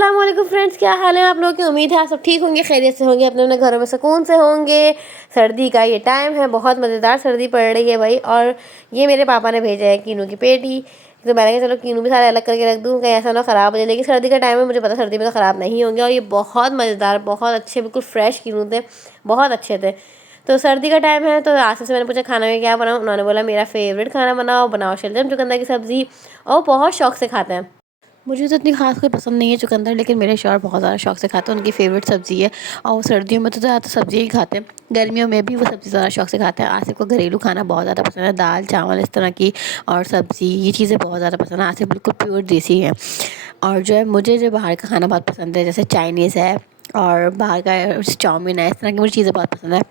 अस्सलाम वालेकुम फ्रेंड्स, क्या हाल है आप लोगों की। उम्मीद है आप सब ठीक होंगे, खैरियत से होंगे, अपने अपने घरों में सुकून से होंगे। सर्दी का ये टाइम है, बहुत मज़ेदार सर्दी पड़ रही है भाई। और ये मेरे पापा ने भेजा है कीनू की पेटी। तो मैंने कहा चलो कीनू भी सारे अलग करके रख दूँ, कहीं ऐसा ना ख़राब हो जाए। लेकिन सर्दी का टाइम है, मुझे पता सर्दी में तो ख़राब नहीं होंगे। और ये बहुत मज़ेदार, बहुत अच्छे, बिल्कुल फ्रेश कीनू थे, बहुत अच्छे थे। तो सर्दी का टाइम है तो आसिफ से मैंने पूछा खाना में क्या बनाऊँ। उन्होंने बोला मेरा फेवरेट खाना बनाओ शलजम चुकंदर की सब्ज़ी। और बहुत शौक से खाते हैं। मुझे तो इतनी खास कोई पसंद नहीं है चुकंदर, लेकिन मेरे शौहर बहुत ज़्यादा शौक से खाते हैं। उनकी फेवरेट सब्ज़ी है। और वो सर्दियों में तो ज़्यादा सब्ज़ी ही खाते हैं, गर्मियों में भी वो सब्ज़ी ज़्यादा शौक से खाते हैं। आसिफ को घरेलू खाना बहुत ज़्यादा पसंद है, दाल चावल इस तरह की और सब्ज़ी, ये चीज़ें बहुत ज़्यादा पसंद है। आसिफ बिल्कुल प्योर देसी है। और जो है मुझे जो बाहर का खाना बहुत पसंद है, जैसे चाइनीज़ है और बाहर का चाउमीन है, इस तरह की मुझे चीज़ें बहुत पसंद है।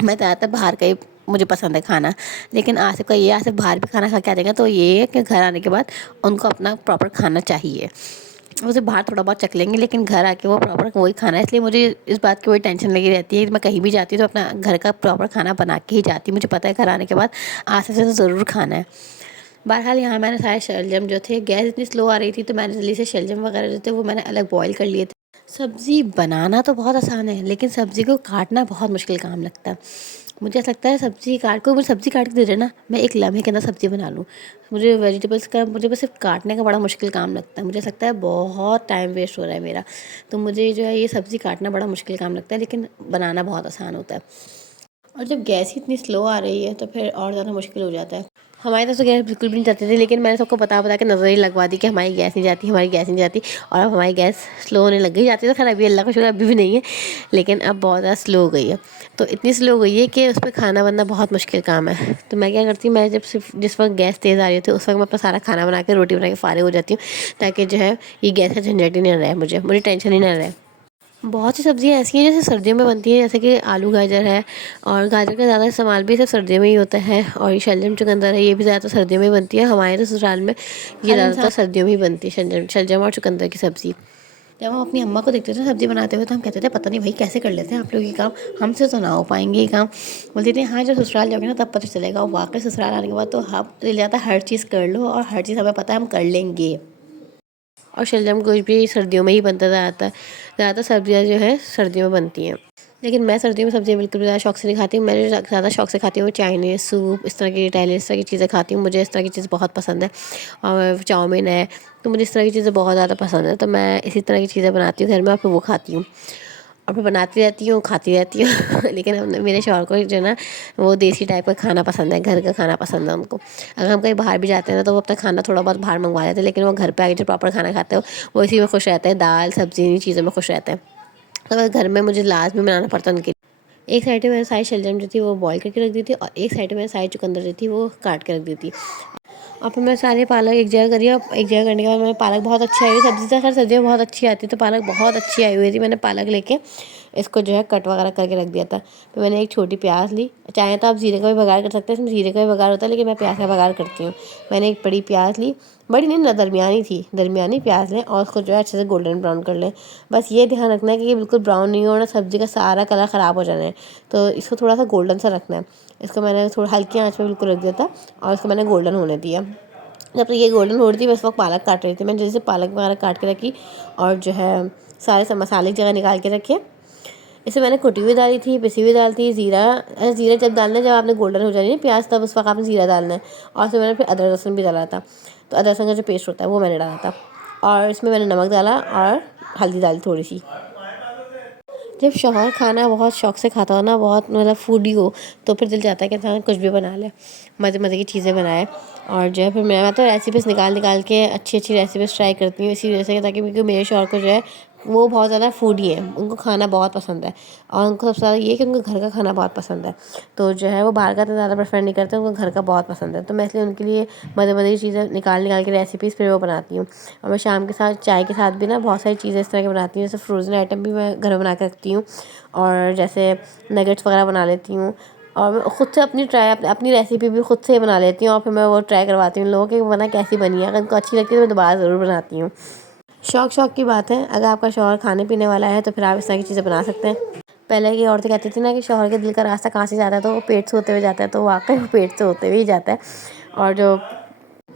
मैं ज़्यादातर बाहर का ही मुझे पसंद है खाना। लेकिन आसिफ का ये, आसिफ बाहर भी खाना खा के आ जाएगा तो ये है कि घर आने के बाद उनको अपना प्रॉपर खाना चाहिए। वो सिर्फ बाहर थोड़ा बहुत चख लेंगे, लेकिन घर आके वो प्रॉपर वही खाना है। इसलिए मुझे इस बात की वही टेंशन लगी रहती है कि मैं कहीं भी जाती हूँ तो अपना घर का प्रॉपर खाना बना के ही जाती हूँ। मुझे पता है घर आने के बाद आसिफ से तो ज़रूर खाना है। बहरहाल यहाँ मैंने सारे शलजम जो थे, गैस इतनी स्लो आ रही थी तो मैंने जल्दी से शलजम वगैरह जो थे वो मैंने अलग बॉईल कर लिए थे। सब्ज़ी बनाना तो बहुत आसान है, लेकिन सब्ज़ी को काटना बहुत मुश्किल काम लगता है। मुझे ऐसा लगता है सब्ज़ी काट को, मुझे सब्ज़ी काट के दे देना, मैं एक लम्हे के अंदर सब्ज़ी बना लूँ। मुझे वेजिटेबल्स का, मुझे बस सिर्फ काटने का बड़ा मुश्किल काम लगता है। मुझे ऐसा लगता है बहुत टाइम वेस्ट हो रहा है मेरा। तो मुझे जो है ये सब्ज़ी काटना बड़ा मुश्किल काम लगता है, लेकिन बनाना बहुत आसान होता है। और जब गैस ही इतनी स्लो आ रही है तो फिर और ज़्यादा मुश्किल हो जाता है। हमारी तरफ तो गैस बिल्कुल भी नहीं जाती थी, लेकिन मैंने सबको बता के नज़र ही लगवा दी कि हमारी गैस नहीं जाती, हमारी गैस नहीं जाती। और अब हमारी गैस स्लो होने लग गई। जाती तो खैर अभी अल्लाह का शुक्र अभी भी नहीं है, लेकिन अब बहुत ज़्यादा स्लो हो गई है। तो इतनी स्लो हो गई है कि उस पर खाना बनना बहुत मुश्किल काम है। तो मैं क्या करती हूँ, मैं जब सिर्फ जिस वक्त गैस तेज़ आ रही होती है उस वक्त मैं अपना सारा खाना बना के, रोटी बना के फ़ारिग हो जाती हूँ, ताकि जो है ये गैस का झंझट ही नहीं रहे, मुझे टेंशन ही ना रहे। बहुत सी सब्ज़ियाँ ऐसी हैं जैसे सर्दियों में बनती हैं, जैसे कि आलू गाजर है। और गाजर का ज़्यादा इस्तेमाल भी सिर्फ सर्दियों में ही होता है। और ये शलजम चुकंदर है, ये भी ज़्यादातर सर्दियों में ही बनती है। हमारे तो ससुराल में ये ज़्यादातर सर्दियों में ही बनती है, शलजम शलजम और चुकंदर की सब्ज़ी। जब हम अपनी अम्मा को देखते थे सब्ज़ी बनाते हुए तो हम कहते थे पता नहीं भाई कैसे कर लेते हैं आप लोग ये काम, हमसे तो ना हो पाएंगे ये काम। बोलते थे हाँ जब ससुराल जाओगे ना तब पता चलेगा। और वाकई ससुराल आने के बाद तो हम दिल जाता है हर चीज़ कर लो, और हर चीज़ हमें पता है हम कर लेंगे। और शलजम गोश्त भी सर्दियों में ही बनता है ज़्यादातर सब्जियाँ जो है सर्दियों में बनती हैं। लेकिन मैं सर्दियों में सब्जियाँ बिल्कुल भी ज़्यादा शौक से नहीं खाती हूँ। मैं जो ज़्यादा शौक से खाती हूँ वो चाइनीज़ सूप, इस तरह की इटालियन, इस तरह की चीज़ें खाती हूँ। मुझे इस तरह की चीज़ बहुत पसंद है। और चाउमीन है, तो मुझे इस तरह की चीज़ें बहुत ज़्यादा पसंद है। तो मैं इसी तरह की चीज़ें बनाती हूँ घर में और फिर वो खाती हूँ। और फिर बनाती रहती हूँ, खाती रहती हूँ। लेकिन मेरे शौहर को जो है ना, वो देसी टाइप का खाना पसंद है, घर का खाना पसंद है उनको। अगर हम कहीं बाहर भी जाते हैं ना तो वो अपना खाना थोड़ा बहुत बाहर मंगवा लेते हैं, लेकिन वो घर पे आके जो प्रॉपर खाना खाते हैं वो इसी में खुश रहते हैं, दाल सब्ज़ी इन चीज़ों में खुश रहते हैं। तो घर में मुझे लाजमी बनाना पड़ता है उनके लिए। एक साइड में मैंने सारी शलजम जो थी वो बॉईल करके रख दी थी, और एक साइड में सारी चुकंदर जो थी वो काट के रख दी थी। और फिर मैं सारे पालक एक जगह करी, और एक जगह करने के बाद मैंने पालक बहुत अच्छी आई हुई, सब्ज़ी तो खैर सब्ज़ियाँ बहुत अच्छी आती है, तो पालक बहुत अच्छी आई हुई थी। मैंने पालक लेके इसको जो है कट वगैरह करके रख दिया था। फिर मैंने एक छोटी प्याज ली, चाहे तो आप जीरे का भी बघार कर सकते हैं, इसमें जीरे का भी बघार होता है, लेकिन मैं प्याज का बघार करती हूँ। मैंने एक बड़ी प्याज ली, बड़ी नहीं ना, दरमियानी थी, दरमियानी प्याज लें और उसको जो है अच्छे से गोल्डन ब्राउन कर लें। बस ये ध्यान रखना है कि ये बिल्कुल ब्राउन नहीं होना, सब्ज़ी का सारा कलर ख़राब हो जाना है। तो इसको थोड़ा सा गोल्डन सा रखना है। इसको मैंने थोड़ा हल्की आँच में बिल्कुल रख दिया था, और इसको मैंने गोल्डन होने दिया। जब तक ये गोल्डन हो रही थी मैं उस वक्त पालक काट रही थी। मैंने जैसे पालक वगैरह काट के रखी, और जो है सारे सब मसाले की जगह निकाल के रखे। इसमें मैंने कुटी हुई डाली थी, पिसी हुई डाली थी, ज़ीरा जब डालना है, जब आपने गोल्डन हो जानी है प्याज, तब उस वक्त आपने ज़ीरा डालना है। और उसमें मैंने फिर अदरक लहसुन भी डाला था, तो अदरक लहसुन का जो पेस्ट होता है वो मैंने डाला था। और इसमें मैंने नमक डाला और हल्दी डाली थोड़ी सी। जब शौहर खाना बहुत शौक से खाता हो ना, बहुत मतलब फूडी हो, तो फिर दिल चाहता है कि इंसान कुछ भी बना ले, मज़े मज़े की चीज़ें बनाए। और जो है फिर मैं तो रेसिपीज़ निकाल निकाल के अच्छी अच्छी रेसिपीज़ ट्राई करती हूँ इसी वजह से, ताकि क्योंकि मेरे शौहर को जो है वो बहुत ज़्यादा फूडी है, उनको खाना बहुत पसंद है। और उनको सबसे ज़्यादा ये कि उनको घर का खाना बहुत पसंद है। तो जो है वो बाहर का तो ज़्यादा प्रेफर नहीं करते, उनको घर का बहुत पसंद है। तो मैं इसलिए उनके लिए मज़े मज़े की चीज़ें निकाल निकाल के रेसिपीज़ फिर वो बनाती हूँ। और मैं शाम के साथ चाय के साथ भी ना बहुत सारी चीज़ें इस तरह की बनाती हूँ, जैसे फ्रोज़न आइटम भी मैं घर में बना के रखती हूँ। और जैसे नगेट्स वगैरह बना लेती हूँ। और मैं खुद से अपनी रेसिपी भी खुद से बना लेती हूँ, और फिर मैं वो ट्राई करवाती हूँ लोगों की बना कैसी बनी है। अगर उनको अच्छी लगती है तो मैं दोबारा ज़रूर बनाती हूँ। शौक की बात है, अगर आपका शौहर खाने पीने वाला है तो फिर आप इस तरह की चीज़ें बना सकते हैं। पहले की औरतें कहती थी ना कि शौहर के दिल का रास्ता कहाँ से जाता है, तो वो पेट से होते हुए जाता है। तो वाकई वो पेट से होते हुए ही जाता है। और जो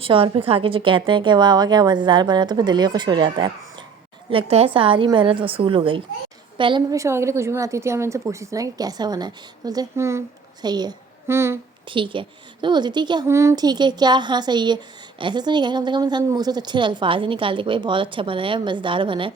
शौहर फिर खा के जो कहते हैं कि वाह वाह क्या मज़ेदार बना, तो फिर दिल ही खुश हो जाता है। लगता है सारी मेहनत वसूल हो गई। पहले मैं अपने शौहर के लिए कुछ भी बनाती थी और मैं उनसे पूछती थी ना कि कैसा बना है, तो बोलते सही है, ठीक है। तो मैं बोलती थी क्या ठीक है क्या, हाँ सही है, ऐसे तो नहीं कहेंगे, कम से कम इंसान मुँह से तो अच्छे अल्फाज ही निकाल दे कि भाई बहुत अच्छा बना है, मज़ेदार बना है।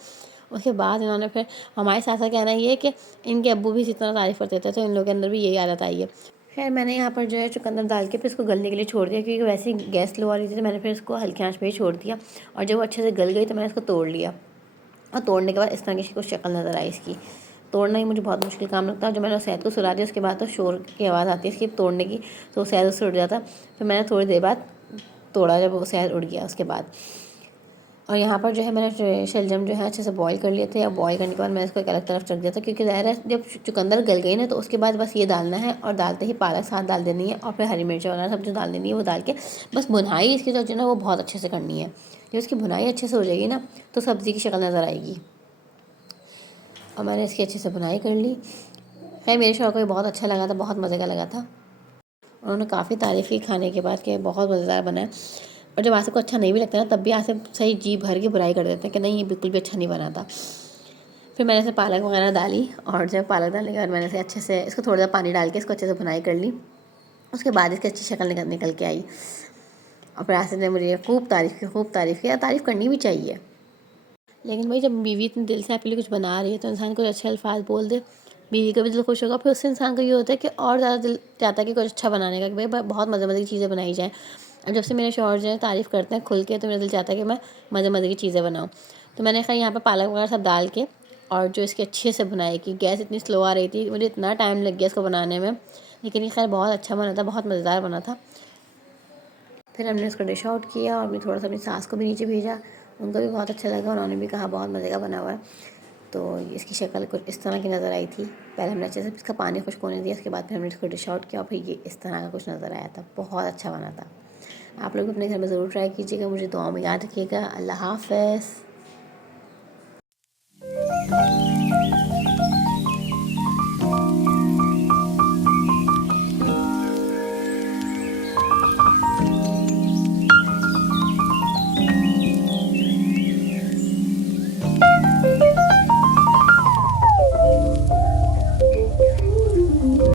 उसके बाद इन्होंने फिर हमारे साथ साथ कहना ये है कि इनके अब्बू भी इसी तरह तारीफ़ करते थे, तो इन लोगों के अंदर भी यही आदत आई है। खैर मैंने यहाँ पर जो है चुकंदर डाल के फिर इसको गलने के लिए छोड़ दिया, क्योंकि वैसे ही गैस लो आ रही थी, तो मैंने फिर इसको हल्की आंच पे ही छोड़ दिया। और जब वो अच्छे से गल गई तो मैंने इसको तोड़ लिया, और तोड़ने के बाद इस तरह की कुछ शक्ल नज़र आई इसकी। तोड़ना ही मुझे बहुत मुश्किल काम लगता है। जब मैंने सैद को सुला दिया उसके बाद तो शोर की आवाज़ आती है इसकी तोड़ने की, तो सैद उससे उड़ जाता। फिर मैंने थोड़ी देर बाद तोड़ा, जब वो सैद उड़ गया उसके बाद। और यहाँ पर जो है मैंने शलजम जो है अच्छे से बॉईल कर लिए थे, और बॉईल करने के बाद मैंने इसको एक अलग तरफ रख दिया था, क्योंकि ज़ाहिर है जब चुकंदर गल गई ना तो उसके बाद बस ये डालना है, और डालते ही पालक साथ डाल देनी है, और फिर हरी मिर्च वगैरह सब जो डाल देनी है वो डाल के बस भुनाई इसकी जो है ना वो बहुत अच्छे से करनी है। जब इसकी भुनाई अच्छे से हो जाएगी ना तो सब्ज़ी की शक्ल नज़र आएगी। और मैंने इसकी अच्छे से भुनाई कर ली। खैर मेरे शौहर को ये बहुत अच्छा लगा था, बहुत मज़े का लगा था। उन्होंने काफ़ी तारीफ़ की खाने के बाद कि बहुत मज़ेदार बना है। और जब आसिफ को अच्छा नहीं भी लगता ना तब भी आसिफ सही जी भर के बुराई कर देते हैं कि नहीं ये बिल्कुल भी अच्छा नहीं बना था। फिर मैंने इसे पालक वगैरह डाली, और जब पालक डालने के बाद मैंने इसे अच्छे से इसको थोड़ा सा पानी डाल के इसको अच्छे से भुनाई कर ली। उसके बाद इसकी अच्छी शक्ल निकल के आई, और फिर आसिफ ने मुझे खूब तारीफ़ की, तारीफ़ करनी भी चाहिए। लेकिन भाई जब बीवी इतने दिल से आपके लिए कुछ बना रही है तो इंसान कुछ अच्छे अल्फाज बोल दे, बीवी का भी दिल खुश होगा। फिर उससे इंसान को ये होता है कि और ज़्यादा दिल चाहता है कि कुछ अच्छा बनाने का, कि भाई बहुत मज़े मज़े की चीज़ें बनाई जाएँ। और जब से मेरे शौहर जो है तारीफ़ करते हैं खुल के, तो मेरा दिल चाहता है कि मैं मज़े मज़े की चीज़ें बनाऊँ। तो मैंने खैर यहाँ पर पालक वगैरह सब डाल के, और जो इसकी अच्छे से बुनाई की, गैस इतनी स्लो आ रही थी, मुझे इतना टाइम लग गया इसको बनाने में, लेकिन ये खैर बहुत अच्छा बना था, बहुत मज़ेदार बना था। फिर हमने उसको डिश आउट किया, और मैं थोड़ा सा अपनी सास को भी नीचे भेजा, उनको भी बहुत अच्छा लगा, उन्होंने भी कहा बहुत मज़े का बना हुआ है। तो इसकी शक्ल कुछ इस तरह की नज़र आई थी। पहले हमने अच्छे से इसका पानी खुश्क होने दिया, उसके बाद फिर हमने इसको डिश आउट किया, और फिर ये इस तरह का कुछ नज़र आया था, बहुत अच्छा बना था। आप लोग अपने घर में ज़रूर ट्राई कीजिएगा, मुझे दुआ में याद रखिएगा। अल्लाह हाफ़िज़।